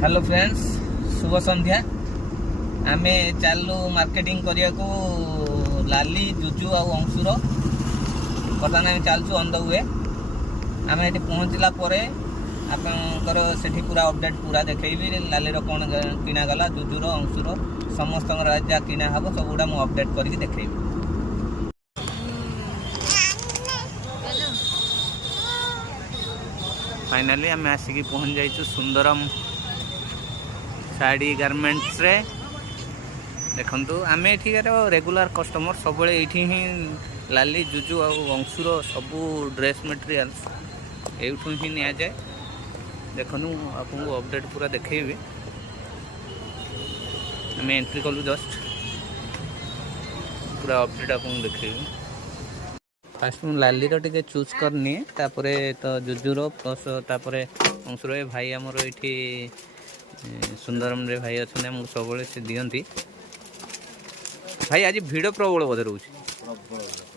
Hello friends, शुभ संध्या। आमे चालू marketing करिया को लाली जुजु आ अंशुर बर्तमान आम चलचु ऑन द वे। आम ये पहुँचला आपंकर से पूरा अपडेट पूरा देखी लालीर कौन किना गला जुजुर अंशुर समस्त जहाँ किना हम सब गुड़ा मुझे अपडेट करके देखी। फाइनाली आम आसिक पहुँच जाइए सुंदरम साड़ी गारमेंट्स रे। देखंतु आमे एठिकार रेगुलर कस्टमर सब ये ही लाली जुजु आ अंशुर सबू ड्रेस मटेरियल्स एठू ही नि जाए। देखु आपको अपडेट पूरा देखेबी। आम एंट्री कलु जस्ट पूरा अपडेट आपको देखेबी। फास्ट मुझे लाली टे चूज करनी तापर तो जुजुर प्लस तापर अंशुर भाई आमर ये सुंदरम रे भाई अच्छा मुझे सब से दिखती। भाई आज भिड़ प्रबल बोधे रोच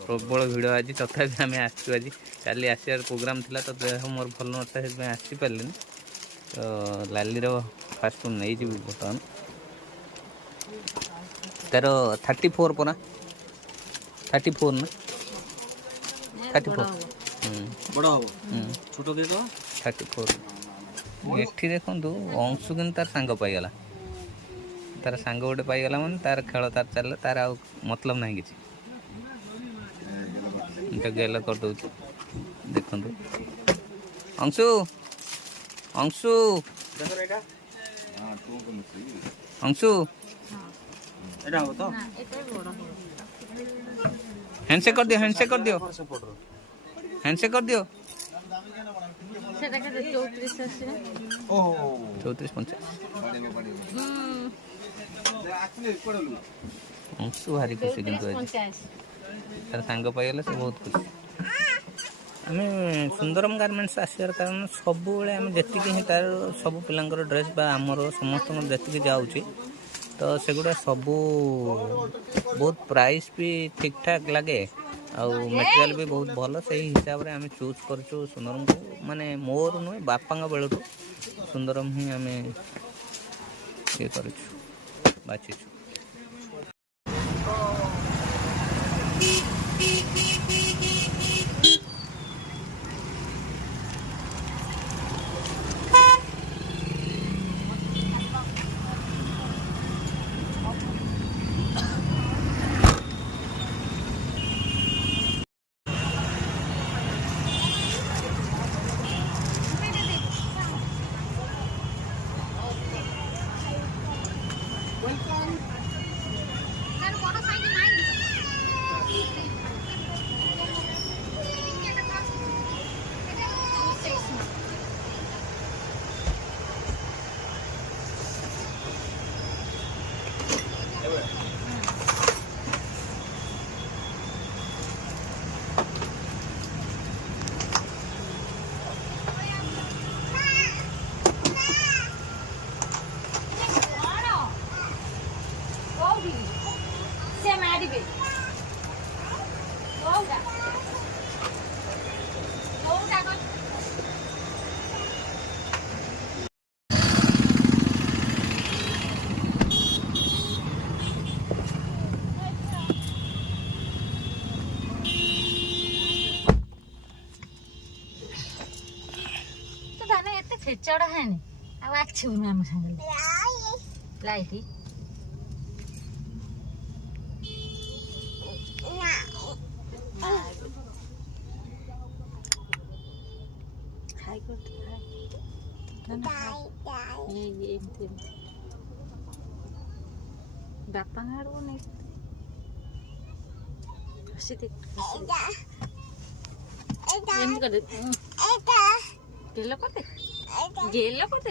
प्रबल भिड़ आज तथापि आम आसचु आज काली आसार प्रोग्राम थिला तो देह मोर भल नथा से आसीपारे तो लालीर फास्ट नहीं जी बर्तमान तार 34 परा 34 ना 34 बड़ा हो छोट दे तो 34 एठी देखु अंशु कि तार सांग पाईगला तार सांग गोटे पाईगला माने तार खेल तार चल तार आ मतलब ना कि गेल कर दो। देखु अंशु अंशु अंशु हैंडशेक कर दियो हैंडशेक कर दियो हैंडशेक कर दियो 34-50 अंशु भारी खुशी किंतु तार सांग पाइगले से बहुत खुशी। आम सुंदरम गारमेंट्स आसार कारण सब आम जी तार सब पिलांकर ड्रेस बा आमर समस्त जी जाऊँगी तो सेगुड़ा सबू बहुत प्राइस भी ठीक ठाक लगे आउ मटेरियल भी बहुत भल से हिसाब से आम चूज करचु सुंदरम को माने मोर नुहे बापा बेलू सुंदरम ही आम ये करचु बाछीचु। चढ़ा है अब आम संगे लाइट बापा नहीं गेलो करते गेलो करते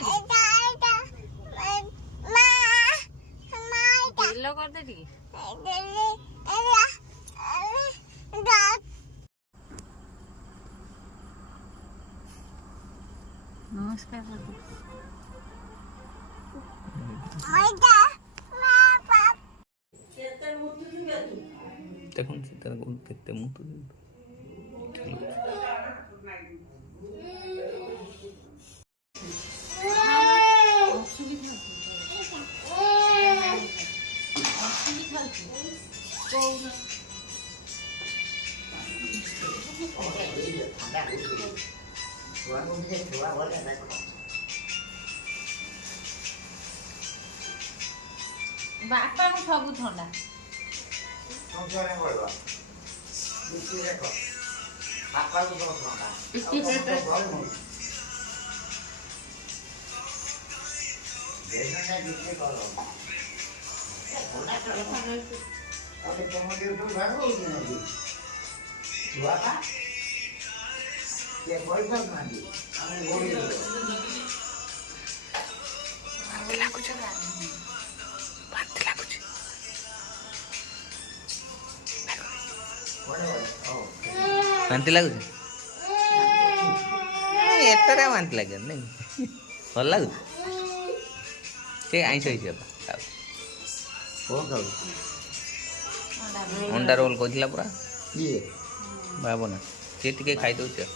गेलो करते टी नमस्कार देखो सीतार केते मुतु ବାପାଙ୍କୁ ସବୁ ଥଣ୍ଡା। ବାନ୍ତି ଲାଗୁଛି ଏତେରେ ବାନ୍ତି ଲାଗେ ନାଇଁ ଭଲ ଲାଗୁଛି ସେ ଆଇଁଷ ହେଇଛି ଅଣ୍ଡା ରୋଲ୍ କହିଥିଲା ପୁରା ଭାବନା ସିଏ ଟିକେ ଖାଇଦେଉଛି ଆଉ